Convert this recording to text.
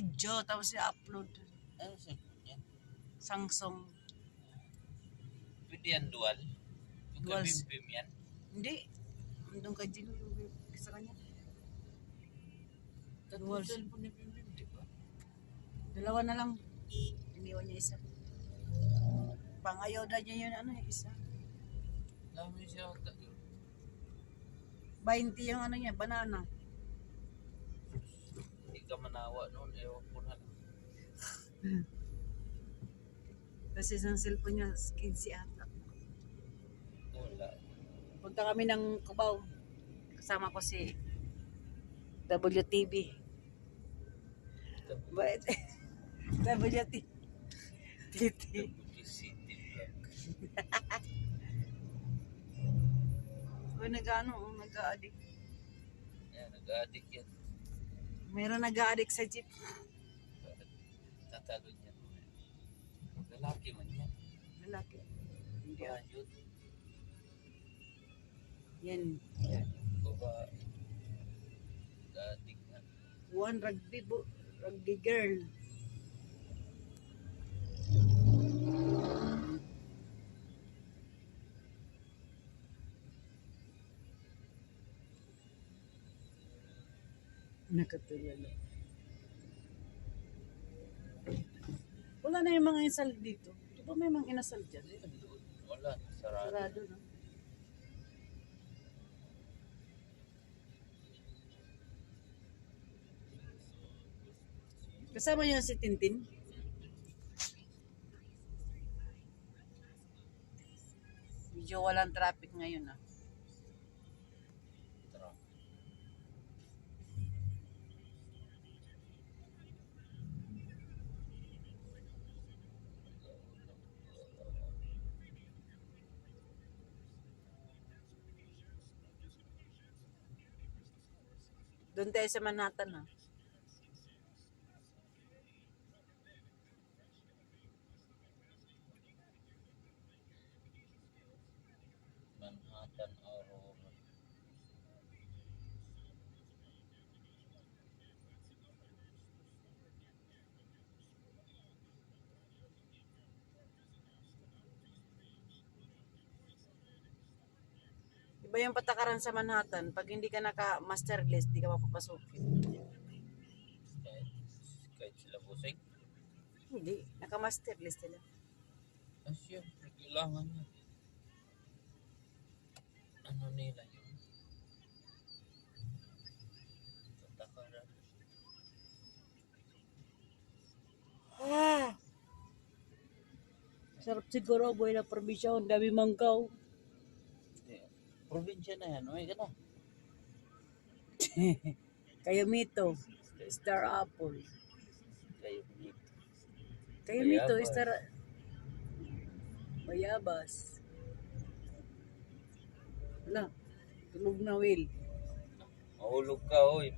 video, tapos i-upload. Ano cellphone yan? Samsung. Pwede yan dual? Yung Dual. kabim-bim yan? Hindi. Andun ka Gino yung sa kanya. Tatlong Dual. cellphone ni Bim-bim, di ba? Dalawa na lang. Iniwan niya isa. Pangayaw na niya yun, ano yung isa. Dami siya. 20 yung ano niya, banana. Hindi ka manawa noon. Ewan ko na lang. Kasi isang cellphone niya, 15 ata. Wala. Punta kami ng Cubao. Kasama ko si WTV. But, WTV. City vlog. Uy, nag-a-addict. Yan, nag-addict yan. Meron nag-a-addict sa jeep. Tatalo niyan. Lalaki man yan. Lalaki. Hindi yan yun. Yan. Baba. Nag-addict na. One rugby girl. Nakatulala. Wala na yung mga inasal dito. Di ba may mga inasal dyan? Wala. Sarado. Sarado na. Kasama niyo si Tintin? Medyo walang traffic ngayon ah. Doon tayo sa Manhattan ah. Manhattan, Aurora. Iba yung patakaran sa Manhattan. Pag hindi ka naka-master list, di ka mapapasukin. Kahit sila busay. Hindi. Naka-master list sila. Siyempre, kailangan yan. Ano nila yun? Patakaran. Ah! Sarap siguro, buhay na probinsyon. Dami manggaw. Probinsya na yan. Uy, ka na. Kayo mito. Star Apple. Kayo dito. Kayo mito. Bayabas. Star... Bayabas. Wala. Tulog na, Will. Mahulog ka, oy.